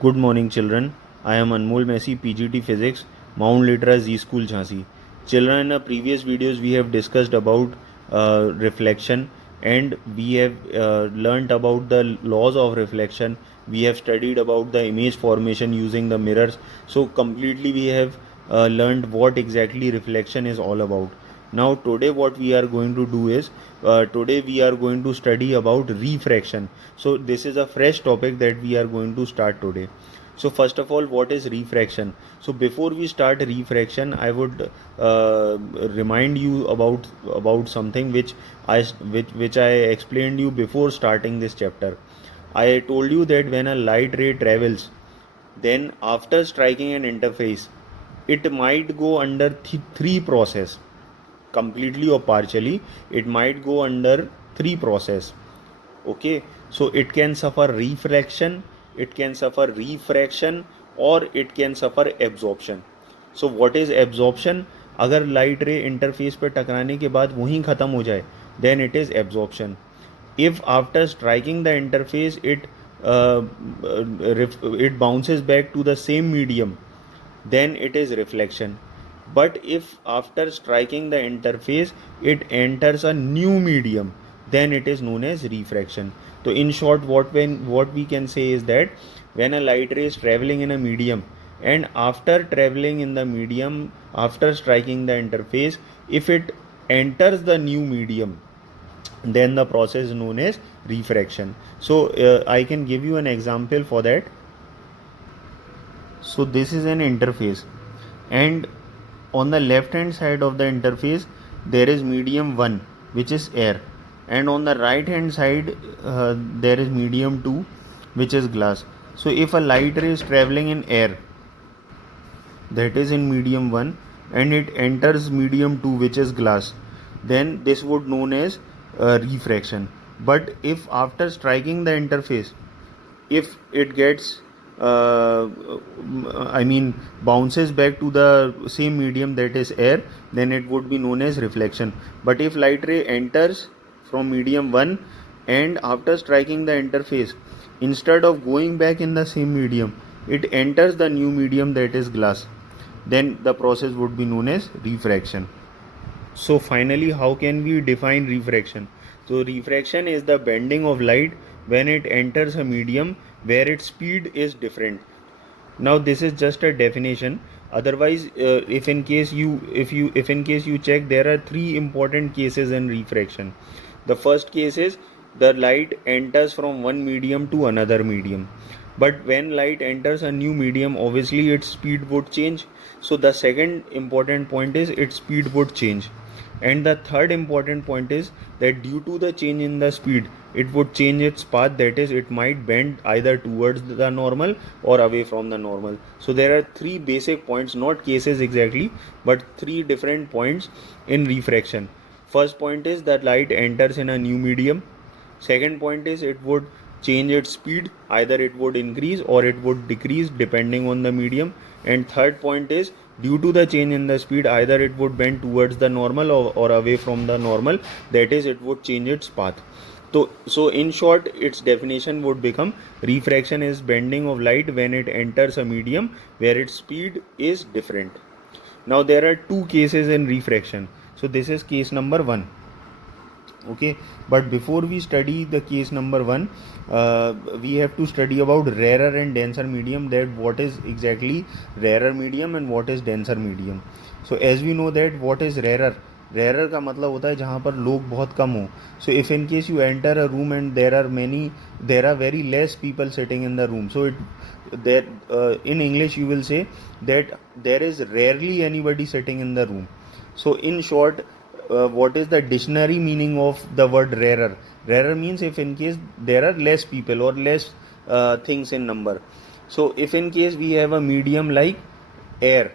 Good morning, children. I am Anmol Messi, PGT Physics, Mount Litra Z School, Jhansi. Children, in the previous videos, we have discussed about reflection, and we have learnt about the laws of reflection. We have studied about the image formation using the mirrors. So, completely, we have learned what exactly reflection is all about. Now, today, what we are going to do is today we are going to study about refraction. So, this is a fresh topic that we are going to start today. So first of all, what is refraction? So before we start refraction, I would remind you about something which I explained you before starting this chapter. I told you that when a light ray travels, then after striking an interface, it might go under three process, completely or partially. It might go under three process. Okay, so it can suffer refraction, it can suffer refraction, or it can suffer absorption. So what is absorption? अगर light रे interface पे टकराने के बाद वहीं ख़त्म हो जाए, then it is absorption. If after striking the interface it bounces back to the same medium, then it is reflection. But if after striking the interface it enters a new medium, then it is known as refraction. So in short, what we can say is that when a light ray is traveling in a medium, and after traveling in the medium, after striking the interface, if it enters the new medium, then the process is known as refraction. So I can give you an example for that. So this is an interface, and on the left hand side of the interface there is medium 1, which is air, and on the right hand side there is medium 2, which is glass. So if a light ray is traveling in air, that is in medium 1, and it enters medium 2, which is glass, then this would known as refraction. But if after striking the interface, if it gets uh, I mean bounces back to the same medium, that is air, then it would be known as reflection. But if light ray enters from medium 1, and after striking the interface, instead of going back in the same medium, it enters the new medium, that is glass, then the process would be known as refraction. So finally, how can we define refraction? So refraction is the bending of light when it enters a medium where its speed is different. Now this is just a definition. Otherwise, if in case you check, there are three important cases in refraction. The first case is the light enters from one medium to another medium. But when light enters a new medium, obviously its speed would change. So the second important point is its speed would change. And the third important point is that due to the change in the speed, it would change its path, that is, it might bend either towards the normal or away from the normal. So there are three basic points, not cases exactly, but three different points in refraction. First point is that light enters in a new medium. Second point is it would change its speed, either it would increase or it would decrease depending on the medium. And third point is due to the change in the speed, either it would bend towards the normal or away from the normal, that is, it would change its path. So in short, its definition would become refraction is bending of light when it enters a medium where its speed is different. Now there are two cases in refraction. So this is case number 1. Okay, but before we study the case number 1, we have to study about rarer and denser medium, that what is exactly rarer medium and what is denser medium. So as we know that what is rarer का मतलब होता है जहाँ पर लोग बहुत कम हो. So if in case you enter a room and there are very less people sitting in the room, so in English you will say that there is rarely anybody sitting in the room. So in short, what is the dictionary meaning of the word rarer? Rarer means if in case there are less people or less things in number. So if in case we have a medium like air,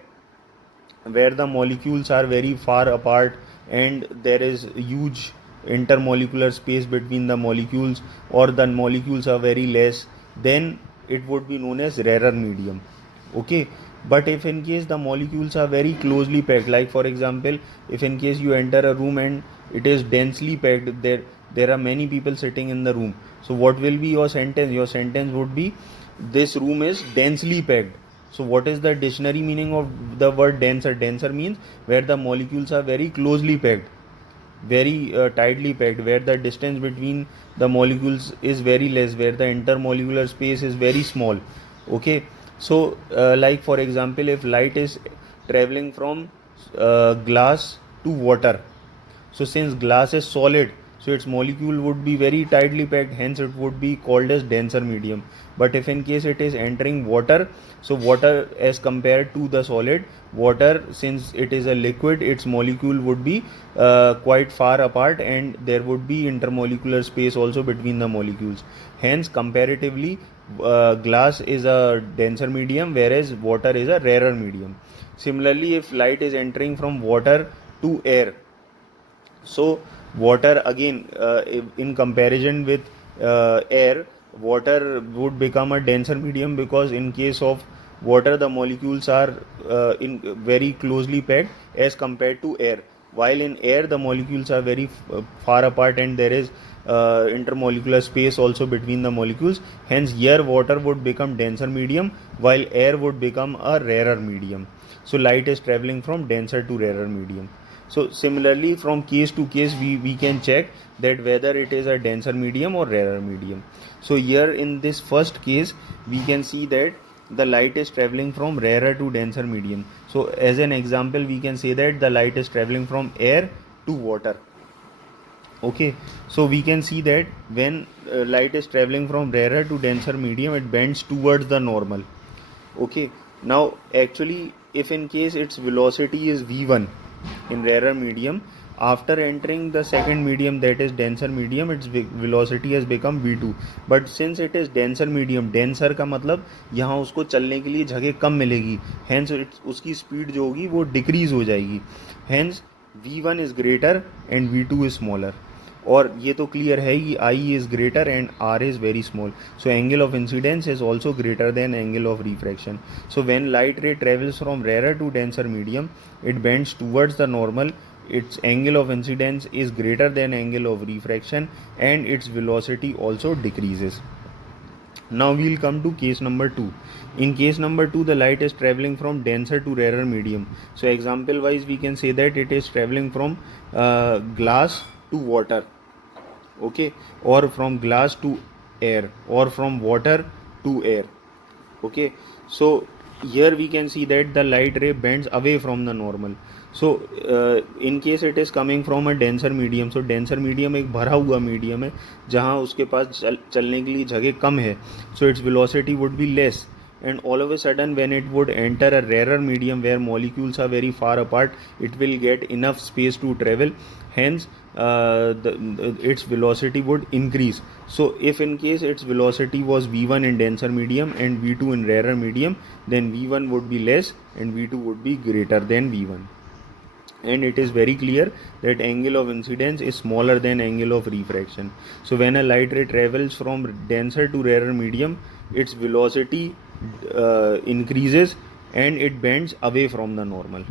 where the molecules are very far apart and there is huge intermolecular space between the molecules, or the molecules are very less, then it would be known as rarer medium. Okay, but if in case the molecules are very closely packed, like for example, if in case you enter a room and it is densely packed, there are many people sitting in the room, so what will be your sentence? Your sentence would be this room is densely packed. So what is the dictionary meaning of the word denser? Denser means where the molecules are very closely packed, very tightly packed, where the distance between the molecules is very less, where the intermolecular space is very small. Okay, so like for example, if light is traveling from glass to water, so since glass is solid, so its molecule would be very tightly packed, hence it would be called as denser medium. But if in case it is entering water, so water as compared to the solid, water since it is a liquid, its molecule would be quite far apart, and there would be intermolecular space also between the molecules. Hence comparatively, glass is a denser medium, whereas water is a rarer medium. Similarly, if light is entering from water to air, so water again, in comparison with air, water would become a denser medium, because in case of water the molecules are in very closely packed as compared to air, while in air the molecules are very far apart, and there is intermolecular space also between the molecules. Hence here water would become denser medium, while air would become a rarer medium. So light is traveling from denser to rarer medium. So similarly, from case to case, we can check that whether it is a denser medium or rarer medium. So here in this first case, we can see that the light is traveling from rarer to denser medium. So as an example, we can say that the light is traveling from air to water. Okay, so we can see that when light is traveling from rarer to denser medium, it bends towards the normal. Okay, now actually, if in case its velocity is v1 in rarer medium, after entering the second medium, that is denser medium, its velocity has become v2. But since it is denser medium, denser का मतलब यहाँ उसको चलने के लिए जगह कम मिलेगी, hence उसकी स्पीड जो होगी वो डिक्रीज हो जाएगी. Hence v1 is greater and v2 is smaller. और ये तो क्लियर है कि I is greater and R is very small. So angle of incidence is also greater than angle of refraction. So when light ray travels from rarer to denser medium, it bends towards the normal. Its angle of incidence is greater than angle of refraction, and its velocity also decreases. Now we will come to case number 2. In case number 2, the light is traveling from denser to rarer medium. So example wise, we can say that it is traveling from glass to water, okay, or from glass to air, or from water to air. Okay, so here we can see that the light ray bends away from the normal. So in case it is coming from a denser medium, so denser medium एक भरा हुआ medium है जहाँ उसके पास चलने के लिए जगह कम है, so its velocity would be less. And all of a sudden, when it would enter a rarer medium where molecules are very far apart, it will get enough space to travel. Hence its velocity would increase. So if in case its velocity was v1 in denser medium and v2 in rarer medium, then v1 would be less and v2 would be greater than v1. And it is very clear that angle of incidence is smaller than angle of refraction. So when a light ray travels from denser to rarer medium, its velocity increases and it bends away from the normal.